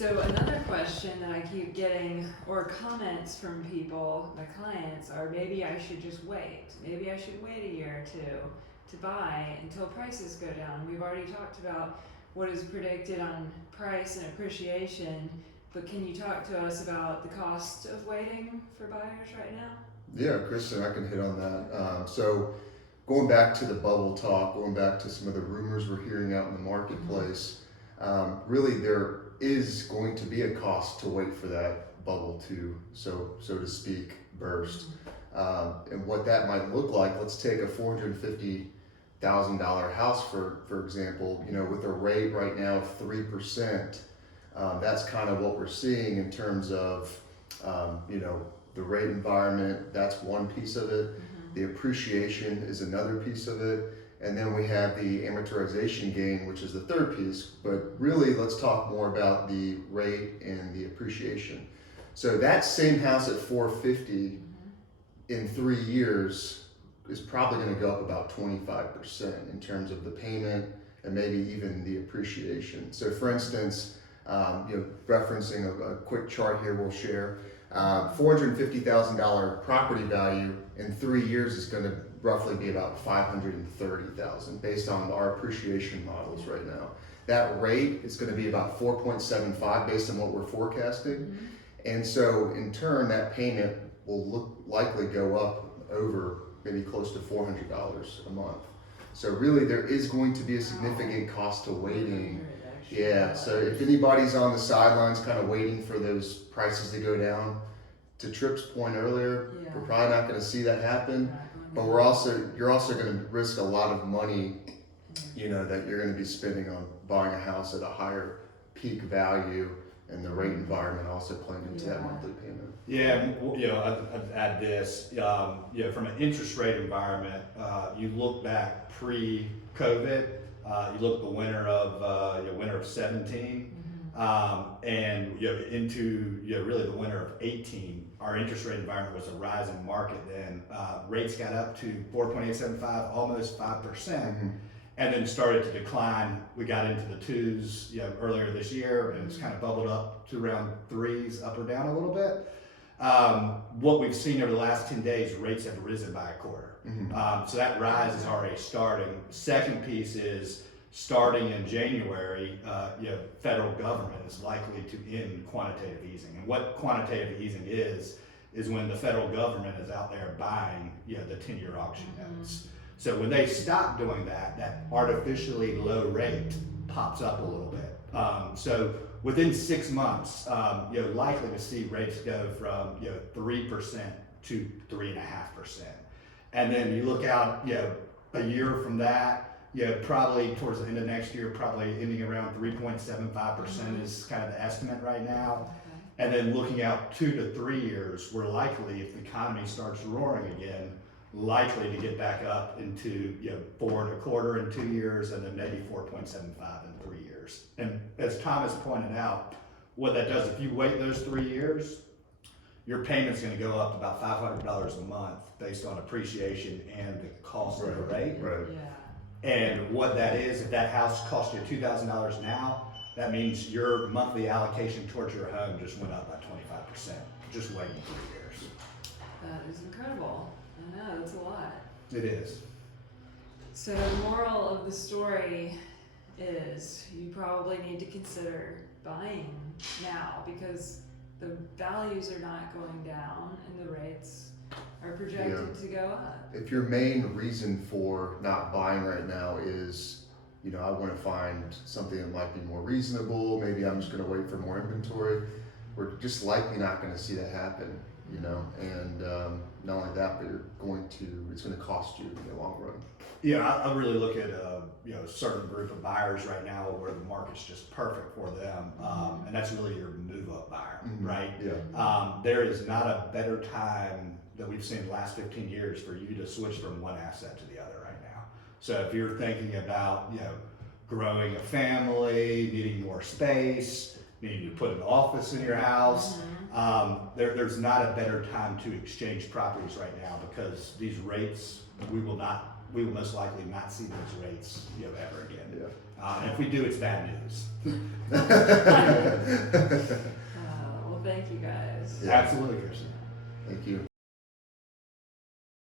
So another question that I keep getting, or comments from people, my clients, are maybe I should just wait. Maybe I should wait a year or two to buy until prices go down. We've already talked about what is predicted on price and appreciation, but can you talk to us about the cost of waiting for buyers right now? Yeah, Kristen, I can hit on that. So going back to the bubble talk, going back to some of the rumors we're hearing out in the marketplace, really there is going to be a cost to wait for that bubble to, so to speak, burst. And what that might look like, let's take a $450,000 house for example, with a rate right now of 3%. That's kind of what we're seeing in terms of, the rate environment. That's one piece of it. The appreciation is another piece of it. And then we have the amortization gain, which is the third piece. But really, let's talk more about the rate and the appreciation. So that same house at 450 in 3 years is probably going to go up about 25% in terms of the payment and maybe even the appreciation. So for instance, referencing a quick chart here we'll share, $450,000 property value in 3 years is going to roughly be about $530,000 based on our appreciation models right now. That rate is going to be about 4.75 based on what we're forecasting. And so in turn, that payment will likely go up over maybe close to $400 a month. So really there is going to be a significant cost to waiting. Yeah, so if anybody's on the sidelines kind of waiting for those prices to go down, to Tripp's point earlier, we're probably not going to see that happen, but you're also going to risk a lot of money, that you're going to be spending on buying a house at a higher peak value, and the rate environment also playing into that monthly payment. Yeah, I'd add this, from an interest rate environment, you look back pre-COVID, you look at the winter of 17, and into really the winter of 18. Our interest rate environment was a rising market then. Rates got up to 4.875, almost 5%, and then started to decline. We got into the twos, earlier this year, and it's kind of bubbled up to around threes, up or down a little bit. What we've seen over the last 10 days, rates have risen by a quarter. So that rise is already starting. Second piece is, starting in January, federal government is likely to end quantitative easing. And what quantitative easing is when the federal government is out there buying, the 10-year auction notes. So when they stop doing that, that artificially low rate pops up a little bit. So within 6 months, likely to see rates go from 3% to 3.5%. And then you look out, a year from that, probably towards the end of next year, probably ending around 3.75% is kind of the estimate right now. And then looking out 2 to 3 years, we're likely, if the economy starts roaring again, likely to get back up into 4.25 in 2 years, and then maybe 4.75 in 3 years. And as Thomas pointed out, what that does, if you wait those 3 years, your payment's going to go up about $500 a month based on appreciation and the cost of the rate. Right. And what that is, if that house costs you $2,000 now, that means your monthly allocation towards your home just went up by 25%, just waiting 3 years. That is incredible. I know, that's a lot. It is. So the moral of the story is you probably need to consider buying now, because the values are not going down and the rates are projected to go up. If your main reason for not buying right now is, I want to find something that might be more reasonable, maybe I'm just going to wait for more inventory, we're just likely not going to see that happen, and not only that, but it's going to cost you in the long run. Yeah, I really look at a certain group of buyers right now where the market's just perfect for them, and that's really your move-up buyer, right? Yeah. There is not a better time that we've seen in the last 15 years for you to switch from one asset to the other right now. So if you're thinking about growing a family, needing more space, needing to put an office in your house, there's not a better time to exchange properties right now, because these rates, we will most likely not see those rates ever again. And if we do, it's bad news. thank you guys. Yeah. Absolutely, Kristen.